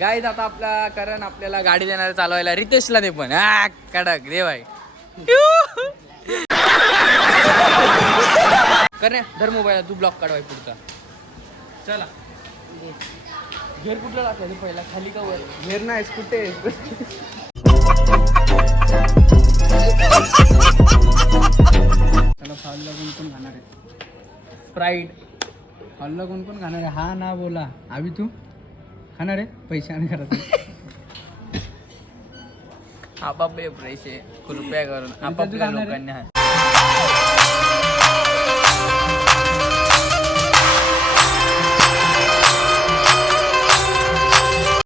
Guys आता आपला करण आपल्याला गाडी देणार चालवायला, रितेशला दे पण कडक दे भाई. करण धर मोबाईल, तू ब्लॉक काढवाय पुढचा. चला घेर कुठला टाकायचं पहिला, खाली का वर? घेर नाही कुठे. त्याला फॉलला कोण खाणार आहे? स्प्राईट. फॉलला कोण खाणार आहे? हा ना बोला. आवी तू खाणार आहे? पैसे आणि करत आपापले पैसे कृपया करून आपापल्या लोकांनी.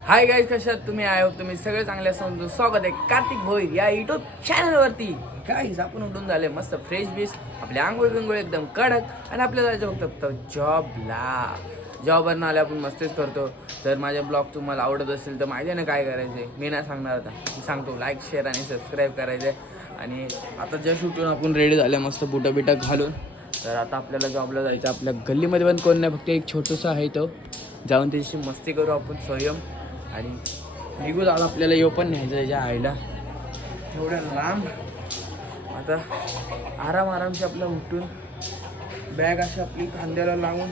हाय गाईज, कशात तुम्ही? आय होप तुम्ही सगळे चांगले असून स्वागत आहे कार्तिक भोईर या युट्यूब चॅनलवरती. गाईज आपण उठून झाले मस्त फ्रेश बीस, आपले आंघोळ बिंगोळ एकदम कडक, आणि आपल्याला जायचं फक्त जॉबला. जॉबवरनं आले आपण मस्तीच करतो. तर माझे ब्लॉग तुम्हाला आवडत असेल तर माहिती आहे ना काय करायचे, मी नाही सांगणार आता, मी सांगतो. लाईक शेअर आणि सबस्क्राईब करायचे. आणि आता जस्ट उठून आपण रेडी झाले मस्त बुटं बिटं घालून. तर आता आपल्याला जॉबला जायचं. आपल्या गल्लीमध्ये पण कोण नाही, फक्त एक छोटंसं आहे, तो जाऊन त्याची मस्ती करू आपण स्वयं आणि निघू. आता आपल्याला येऊ पण न्यायचं याच्या आईला एवढ्या लांब. आता आरामशी आपला उठून बॅग अशी आपली खांद्याला लावून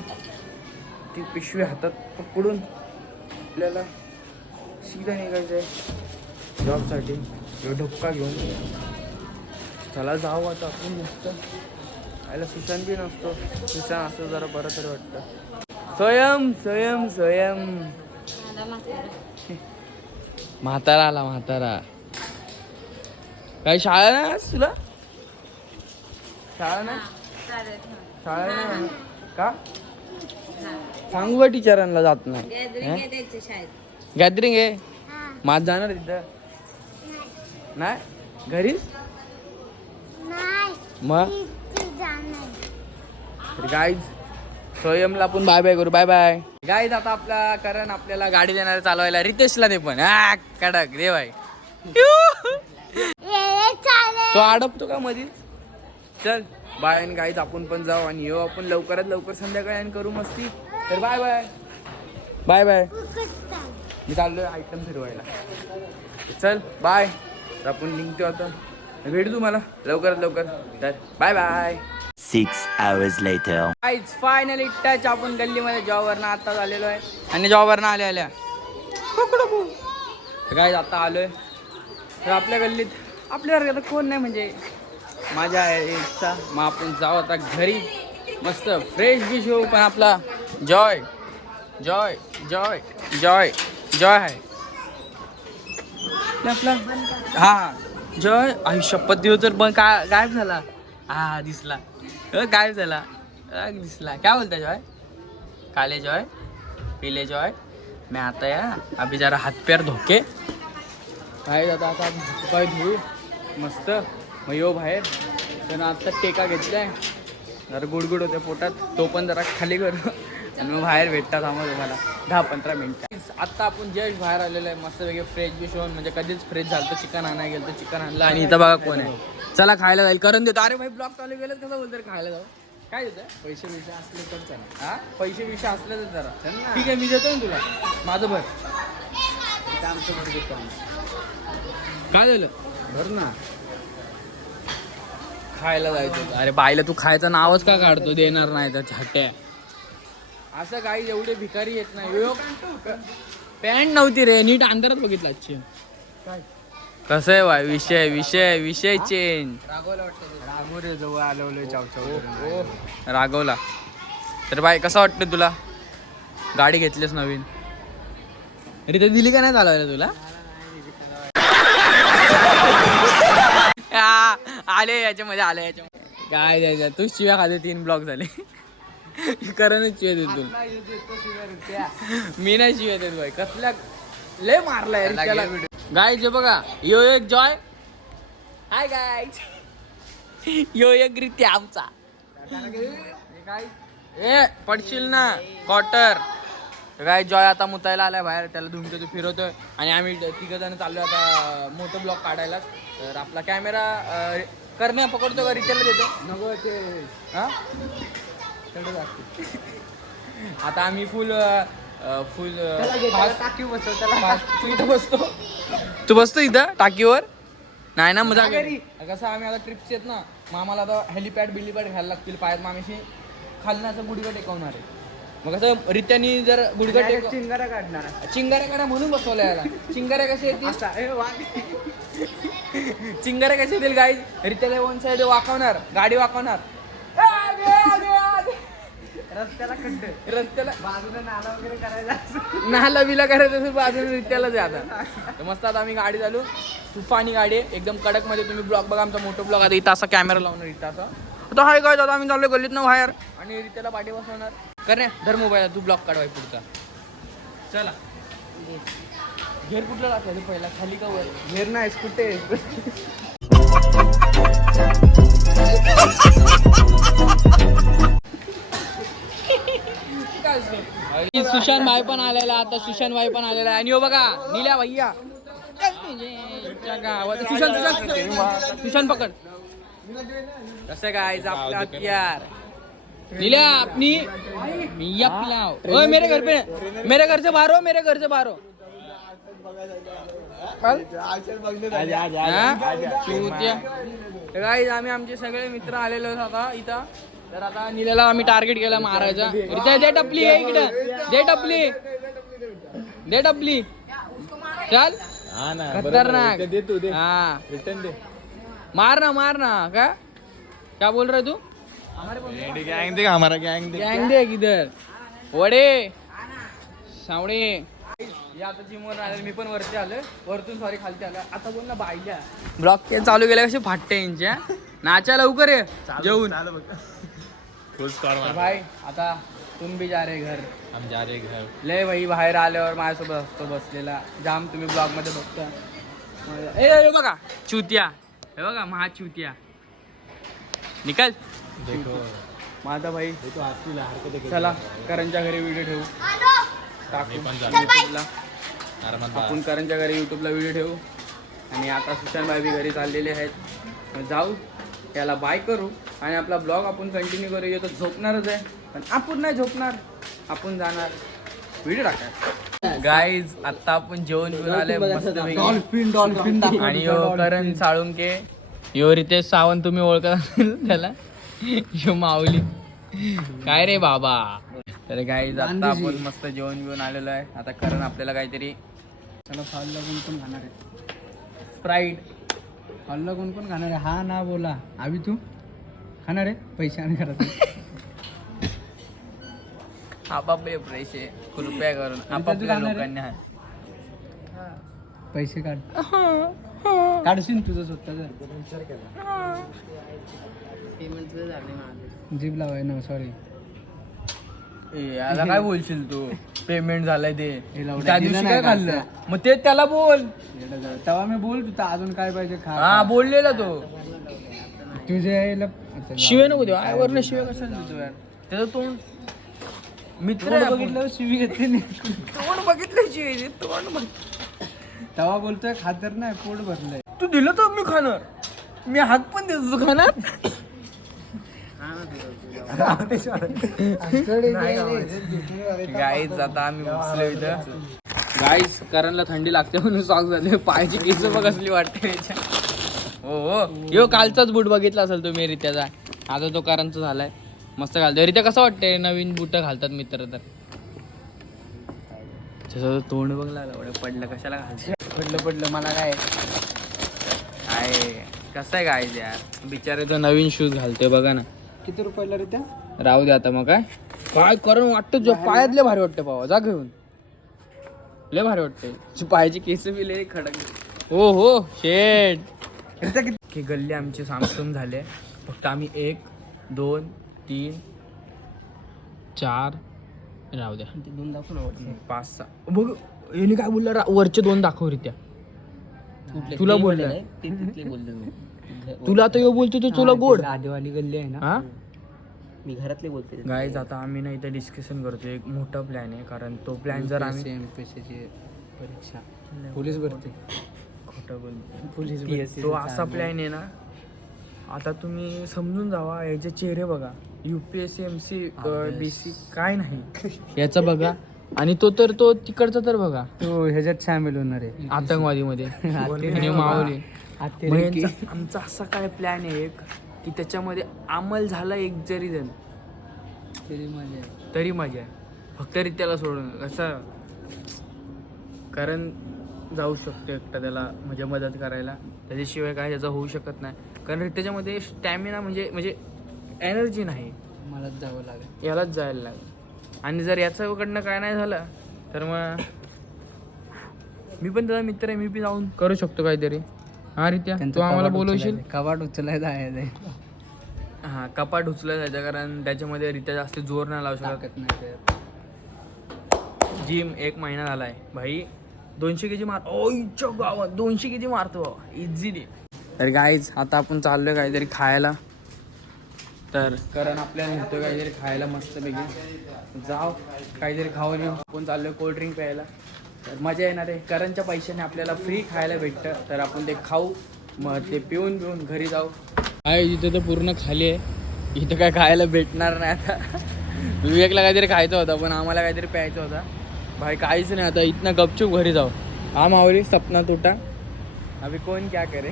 ती पिशवी हातात पकडून आपल्याला सीधा निघायचं आहे जॉबसाठी. ढोपका घेऊन चला जाऊ आता आपण. मस्त आयला सुशांत बी नसतो, सुशांत असं जरा बरं तरी वाटतं. स्वयं म्हातारा आला, म्हातारा. काही शाळा नाही आज तुला? शाळा नाही का? सांगू का टीचरांना जात नाही? गॅदरिंग आहे माझ जाणार तिथं नाही घरीच मग. गाईज स्वयंला आपण बाय बाय करू. Bye bye guys. आता आपला करण आपल्याला गाडी देणार चालवायला, रितेशला दे पण कडक दे भाई. तो अडपतो का मधीच? चल बाय. आणि गाईज आपण पण जाऊ आणि येऊ आपण लवकरात लवकर संध्याकाळी आणि करू मस्ती. तर बाय बाय. Bye bye. मी चाललोय आयटम फिरवायला. चल बाय. आपण निघतो आता, भेटू तुम्हाला लवकरात लवकर. तर bye bye. 6 hours later. Guys finally touch आपण गल्लीमध्ये जॉबवरनं आता आलेलो आहे. आणि जॉबवरनं आल्या गाईज आता आलोय. तर आपल्या गल्लीत आपल्यासारखं तर कोण नाही, म्हणजे माझ्या इच्छा. मग आपण जाऊ आता घरी मस्त फ्रेश बिश होऊ. पण आपला Joy Joy Joy Joy Joy आहे आपला. हा जॉय शपथ देऊ तर पण गायब झाला. हा दिसला, गायब झाला, दिसला. क्या बोलता जॉय? काले जॉय पीले जॉय मैं आता या अभी जरा हाथ पैर धोके बाहेर जाता. आता पाय धुऊ मस्त, मग येऊ बाहेर. त्यानं आता टेका घेतलाय, जरा गुडगुड होते पोटात, तो पण जरा खाली करू आणि मग बाहेर भेटतात आम्हाला तुम्हाला 10-15 मिनिटं. आत्ता आपण जस्ट बाहेर आलेलो आहे मस्त वेगळे फ्रेश बिश होऊन, म्हणजे कधीच फ्रेश झालं तर चिकन आणायला गेलं तर चिकन आणलं. आणि इथं बघा कोण आहे. चला खायला जाईल. करून देतो. अरे भाई ब्लॉग चालू गेलं कसं बोलतं खायला जाऊ? काय देतं? पैसे विषय असले तर चला. हा पैसे विषय असले तर जरा ठीक आहे, मी देतो ना तुला माझं भर. आमचं भर देतो. काय झालं? भर ना. खायला जायचं. अरे बाईला तू खायचं नावच का काढतो? देणार नाही तर छाट्या. असं काही एवढे भिकारी येत नाही. पॅन्ट नव्हती रे, नीट अंधारात बघितला. अच्छी काय कसं आहे बाय? विषय चेंज. रागवला वाटतं. रागो रे जवळ आलवलं चाव रागवला. तर बाय कसं वाटतं तुला? गाडी घेतलीस नवीन, अरे ते दिली का नाही चालवायला तुला? आले याच्यामध्ये, आले याच्यामध्ये. काय द्यायचं तू? शिव्या खाते. 3 ब्लॉक झाले. करणच शिव्या देतो. मी नाही शिव्या देत बाई. कसल्या लय मारलाय त्याला. गाईज हे बघा, यो एक जॉय. Hi guys. यो एक रीती आमचा. ए पडशील ना क्वार्टर. गाय जॉय आता मुतायला आलाय बाहेर, त्याला धुमतो फिरवतोय. आणि आम्ही 3 जण चाललोय आता मोठं ब्लॉक काढायला. तर आपला कॅमेरा करण्या पकडतो का रिटेलला देतो? नको ते हा आता आम्ही फुल फुल टाकी बसव त्याला. तू इथं बसतो तू बसतो इथं टाकीवर नाही ना मजा कसं आम्ही आता ट्रिप्स आहेत ना मग आम्हाला आता हेलिपॅड घ्यायला लागतील पायात मग आम्ही खालनं असं गुडघा टेकवणार आहे मग कसं रित्यानी जर गुडघा टेक चिंगारा काढणार. चिंगाऱ्या काढा म्हणून बसवलं याला चिंगाऱ्या कशा येतील चिंगाऱ्या कशा येतील गाई रित्याला वन साईड वाकवणार गाडी वाकवणार रस्त्याला खड्डे, रस्त्याला बाजूला नाला वगैरे करायचा. नाला बिला करायचं असेल बाजूला रित्यालाच आहे आता तर मस्त आता आम्ही गाडी चालू तुफानी गाडी आहे एकदम कडक मध्ये तुम्ही ब्लॉग बघा आमचा मोठा ब्लॉग आता इथं असा कॅमेरा लावणार इथं असा आता हाय काय दादा आम्ही चाललो गल्लीत ना बाहेर आणि रित्याला पाठी बसवणार कर धर मोबाईल तू ब्लॉग काढवाय पुढचा चला घेर कुठला टाकायचं पहिला खाली का वर घेर नाही कुठे. सुशांत भाई पण आलेला आता सुशांत भाई पण आलेला आणि हो बघा निल्या भैया सुशांत पकड कसं काय आपला हत्यार निल्या अपनी मिया पिलाओ ओए मेरे घर पे मेरे घर से बाहर हो मेरे घर से बाहर हो गाईज आम्ही आमचे सगळे मित्र आलेलो आता इथं तर आता निल्याला आम्ही टार्गेट केला मारायचा दे टपली आहे इकडं दे टपली चल खतरनाक हा मार ना क्या बोल रहा तू गैंग देगा हमारा गैंग दे. गँग दे किधर वडे सावडे या आता जिमवर आले मी पण वरती आलं वरतून सॉरी खालती आलं आता बोल ना बाईल्या ब्लॉक चालू केल्या कसे फाटते यांच्या नाचा लवकर ये जेवून भाई आता तुम भी जा रहे घर हम जा रहे घर. लय भाई बाहेर आल्यावर माझ्यासोबत असतो बसलेला जाम तुम्ही ब्लॉग मध्ये बघता ए बघा चुतिया हे बघा महाचुतिया निकल देखो माझा भाई तो हसतील हरकत. चला करणच्या घरी व्हिडिओ ठेवू टाकू युट्यूबला आपण करणच्या घरी युट्यूबला व्हिडिओ ठेवू आणि आता सुशांत भाई बी घरी चाललेले आहेत मग जाऊ त्याला बाय करू आणि आपला ब्लॉग आपण कंटिन्यू करू येतो झोपणारच आहे पण आपण नाही झोपणार आपण जाणार व्हिडिओ टाकायला गाईज आता आपण जेवण घेऊन आले मस्त डॉल्फिन आणि यो करण साळुंके यो रितेश सावंत तुम्ही ओळखत असेल त्याला यो माऊली काय रे बाबा तर गाईज आता आपण मस्त जेवण घेऊन आलेलो आहे आता करण आपल्याला काहीतरी चला फॉलला कोण खाणार आहे स्प्राईट फॉलला कोण खाणार आहे हा ना बोला आवी तू खाणार आहे पैसे आणि करत आपापले पैसे कृपया करून आपापल्या लोकांना पैसे काढ काढशील तुझं स्वतःच जीभ लावाय ना सॉरी आता काय बोलशील तू पेमेंट झालंय ते लावून त्या दिलं दिवशी नाही काय का? खाल्लं मग ते त्याला बोल तेव्हा मी बोल तू अजून काय पाहिजे खा हा बोललेला तो तुझे शिवे नको देऊ आयवरनं शिवे कशाला देतो यार त्याचं तोंड मित्र आहे आपण. बघितलं शिवी घेतली नाही तोंड बघितलं शिवे तोंड बघ तेव्हा बोलतोय खातर नाही पोट भरलंय तू दिलं तर मी खाणार मी हात पण देतो तू खाणार गाईज आता आम्ही बसलो इथं गाईज करणला थंडी लागते म्हणून सॉक्स झाले पायाची केस बघ कसली वाटते याच्या हो हो यो कालचाच बूट बघितला असेल तुम्ही रित्याचा आता तो करणचा झालाय मस्त घालतोय रित्या कसं वाटतंय नवीन बूट घालतात मित्र तर त्याचं तोंड बघ लागलं पडलं कशाला घालतं पडलं मला काय कसं आहे गाईज यार बिचारे नवीन शूज घालतोय बघा ना किती रुपयाला रे त्या राहू दे आता मग काय काय करून वाटतं जो पायात लय भारी वाटतं पावा जा घेऊन लय भारी वाटते पायाची केस बी लय खडक हो हो शेट की गल्ली आमची सामसूम झाले फक्त आम्ही 1 2 3 4 राहू द्या 5 6 बघ याने काय बोलला वरचे 2 दाखव रित्या तुला बोललं तुला तर यो बोलतो तो तुला गोड आदिवाली गल्ली आहे ना हा मी घरातले बोलते गाईज आता आम्ही ना इथं डिस्कशन करतोय एक मोठा प्लॅन आहे कारण तो प्लॅन जर आम्ही एमपीएससीची परीक्षा पोलीस भरती खोटं बोलतो पोलीस तो असा प्लॅन आहे ना आता तुम्ही समजून जावा याचे चेहरे बघा UPSC MC BC काय नाही याचा बघा आणि तो तिकडचा तर बघा तो ह्याच्यात सामील होणार आहे आतंकवादी मध्ये हातेरी- मावली हातेरी की- आमचा असा काय प्लॅन आहे एक की त्याच्यामध्ये अंमल झाला एक जरी जण तरी मजा आहे. तरी मजा आहे फक्त रित्याला सोडून कसं कारण जाऊ शकतो एकटा त्याला म्हणजे मदत करायला त्याच्याशिवाय काय त्याचं होऊ शकत नाही कारण त्याच्यामध्ये स्टॅमिना म्हणजे एनर्जी नाही मलाच जावं लागेल यालाच जायला लागेल आणि जर याच्याकडनं काय नाही झालं तर मग मी पण त्याचा मित्र आहे मी पण जाऊन करू शकतो काहीतरी हा रित्या तू आम्हाला बोलवशील कवाट उचलायचं आहे हां कपाट उचलं जायचं कारण त्याच्यामध्ये रित्या जास्त जोर नाही लावू शकत ताकद नाही त्यात. जिम 1 महिना झालाय भाई 200 kg मार ओच्या गावात 200 kg मारतो इझिली तर गाईज आता आपण चाललोय काहीतरी खायला तर कारण आपल्याला म्हणतो काहीतरी खायला मस्तपैकी जाव काहीतरी खाऊन येऊ आपण चाललोय कोल्ड्रिंक प्यायला तर मजा येणार आहे करणच्या पैशाने आपल्याला फ्री खायला भेटतं तर आपण ते खाऊ मग ते पिऊन घरी जाऊ काय इथं तर पूर्ण खाली आहे इथं काय खायला भेटणार नाही आता विवेकला काहीतरी खायचं होतं पण आम्हाला काहीतरी प्यायचं होता भाई काहीच नाही आता इथनं गपचूप घरी जाऊ हा मावली सपना तुटा अभि कोण क्या करे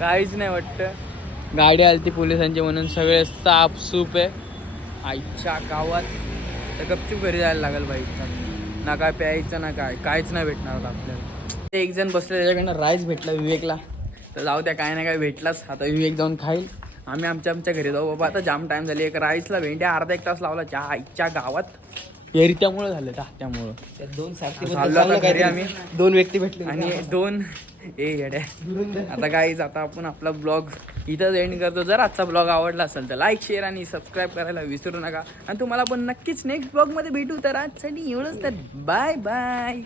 काहीच नाही वाटतं गाडी आली ती पोलिसांची म्हणून सगळे साफ सूप आहे आईच्या गावात तर गपचूप घरी जायला लागेल बाई ना काय प्यायचं ना काहीच नाही भेटणार आता आपल्याला एक जण बसले त्याच्याकडनं राईस भेटला विवेकला तर जाऊ त्या काय ना काय भेटलाच आता विवेक जाऊन खाईल आम्ही आमच्या घरी जाऊ बाबा आता जाम टाईम झाली एक राईसला भेंड्या अर्धा 1 तास लावला चहा आईच्या गावात एरित्यामुळं झालं त्यामुळं दोन चाललो आता घरी आम्ही 2 व्यक्ती भेटले आणि 2 येड्या आता गाईज आता आपण आपला ब्लॉग इथंच एंड करतो जर आजचा ब्लॉग आवडला असेल तर लाईक शेअर आणि सबस्क्राईब करायला विसरू नका आणि तुम्हाला पण नक्कीच नेक्स्ट ब्लॉगमध्ये भेटू तर आजसाठी एवढंच तर बाय बाय